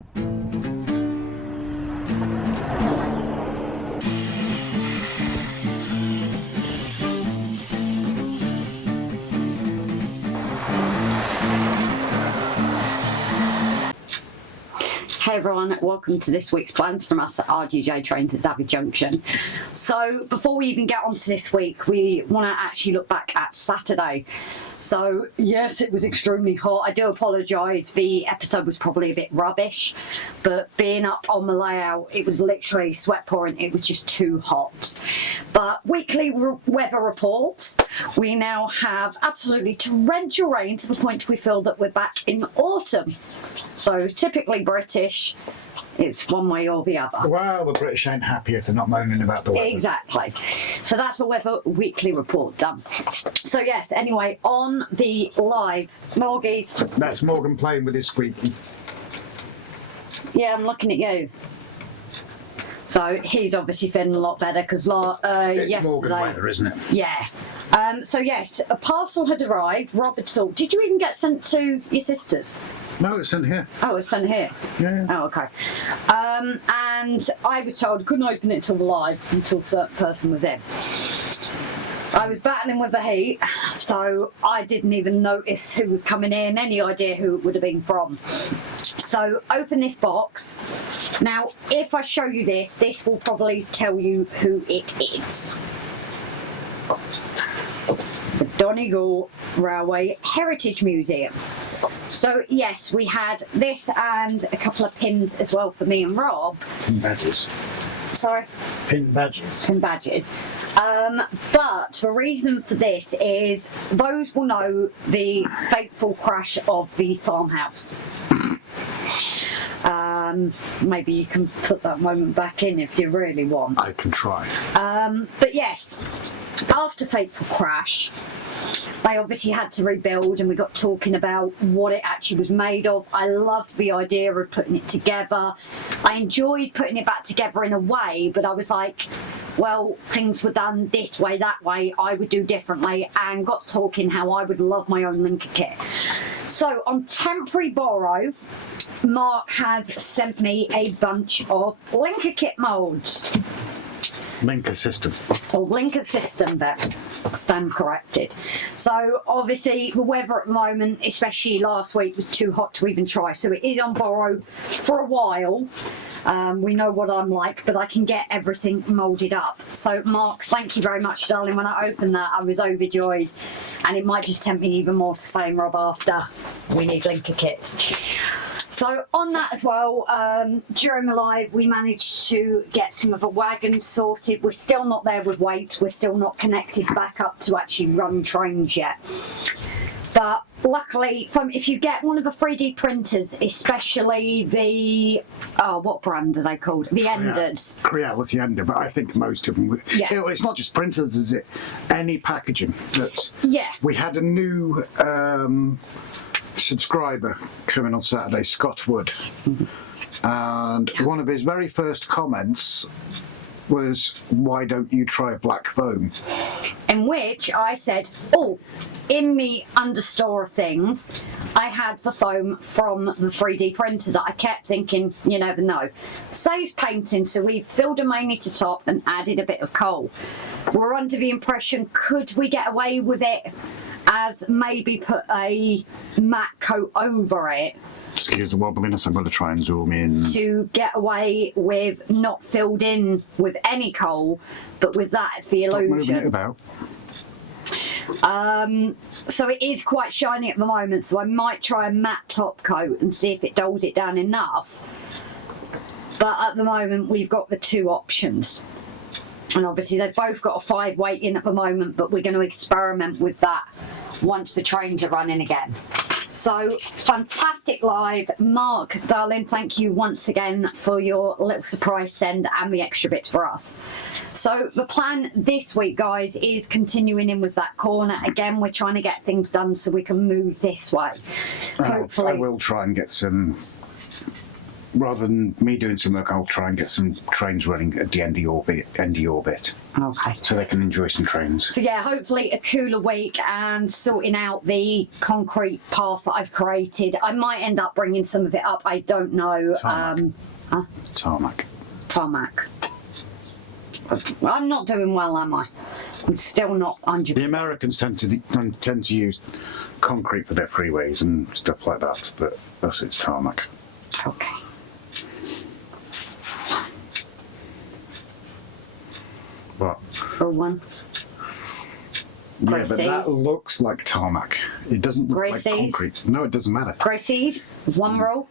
Hey everyone, welcome to this week's plans from us at RGJ Trains at David Junction. So before we even get on to this week, we want to actually look back at Saturday. So yes, it was extremely hot. I do apologise, the episode was probably a bit rubbish, but being up on the layout, it was literally sweat pouring. It was just too hot. But weekly weather reports, we now have absolutely torrential rain to the point we feel that we're back in autumn. So typically British, it's one way or the other. Well, the British ain't happy if they're not moaning about the weather. Exactly. So that's the weather weekly report done. So yes, anyway, on the live, Morgies. That's Morgan playing with his squeaky. Yeah, I'm looking at you. So he's obviously feeling a lot better because It's yesterday. Morgan weather, isn't it? Yeah. So yes, a parcel had arrived. Robert thought, did you even get sent to your sister's? No, it's in here. Oh, it's sent here. Yeah. Oh, okay. And I was told I couldn't open it till live until a certain person was in. I was battling with the heat, so I didn't even notice who was coming in, any idea who it would have been from. So open this box. Now, if I show you this, this will probably tell you who it is. The Donegal Railway Heritage Museum. So yes, we had this and a couple of pins as well for me and Rob. Pin badges. Sorry? Pin badges. Pin badges. But the reason for this is those will know the fateful crash of the farmhouse. Maybe you can put that moment back in if you really want. I can try. But yes, after fateful crash, they obviously had to rebuild, and we got talking about what it actually was made of. I loved the idea of putting it together. I enjoyed putting it back together in a way, but I was like, well, things were done this way, that way, I would do differently, and got talking how I would love my own linker kit. So on temporary borrow, Mark has sent me a bunch of linker kit moulds. Linker system. Or linker system, but stand corrected. So obviously the weather at the moment, especially last week, was too hot to even try. So it is on borrow for a while. We know what I'm like, but I can get everything moulded up. So Mark, thank you very much, darling. When I opened that, I was overjoyed, and it might just tempt me even more to say, Rob, after we need linker kits. So on that as well, during the live, we managed to get some of the wagons sorted. We're still not there with weights. We're still not connected back up to actually run trains yet. But luckily, if you get one of the 3D printers, especially the, what brand are they called? The Enders. Creality Ender, but I think most of them. Yeah. It's not just printers, is it? Any packaging. That's. Yeah. We had a new subscriber coming on Saturday, Scott Wood, and one of his very first comments was, "Why don't you try black foam?" In which I said, oh, in the understore of things, I had the foam from the 3D printer that I kept thinking, you never know. Saves painting, so we filled a mainly to top and added a bit of coal. We're under the impression, could we get away with it as maybe put a matte coat over it? Excuse the wobbliness, I'm going to try and zoom in. To get away with not filled in with any coal, but with that it's the illusion. Stop moving it about. So it is quite shiny at the moment, so I might try a matte top coat and see if it dulls it down enough. But at the moment we've got the two options. And obviously they've both got a 5 weight in at the moment, but we're going to experiment with that once the trains are running again. So fantastic live. Mark, darling, thank you once again for your little surprise send and the extra bits for us. So the plan this week, guys, is continuing in with that corner. Again, we're trying to get things done so we can move this way. Hopefully. I will try and get some rather than me doing some work, I'll try and get some trains running at the end of your bit. Okay. So they can enjoy some trains. So yeah, hopefully a cooler week and sorting out the concrete path that I've created. I might end up bringing some of it up. I don't know. Tarmac. Tarmac. I'm not doing well, am I? I'm still not 100%. The Americans tend to use concrete for their freeways and stuff like that, but us it's tarmac. Okay. What? For one. Yeah, but that looks like tarmac. It doesn't look like concrete. No, it doesn't matter. Gracie's, one roll.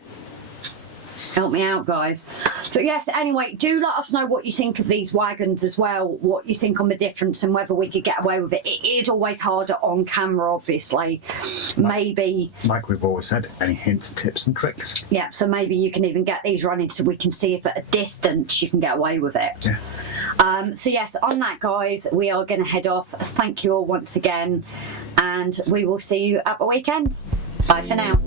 Help me out, guys. So yes, anyway, do let us know what you think of these wagons as well, what you think on the difference and whether we could get away with it. It is always harder on camera, obviously. Maybe... Like we've always said, any hints, tips and tricks. Yeah, so maybe you can even get these running so we can see if at a distance you can get away with it. Yeah. So yes, on that, guys, we are going to head off. Thank you all once again, and we will see you at the weekend. Bye for now.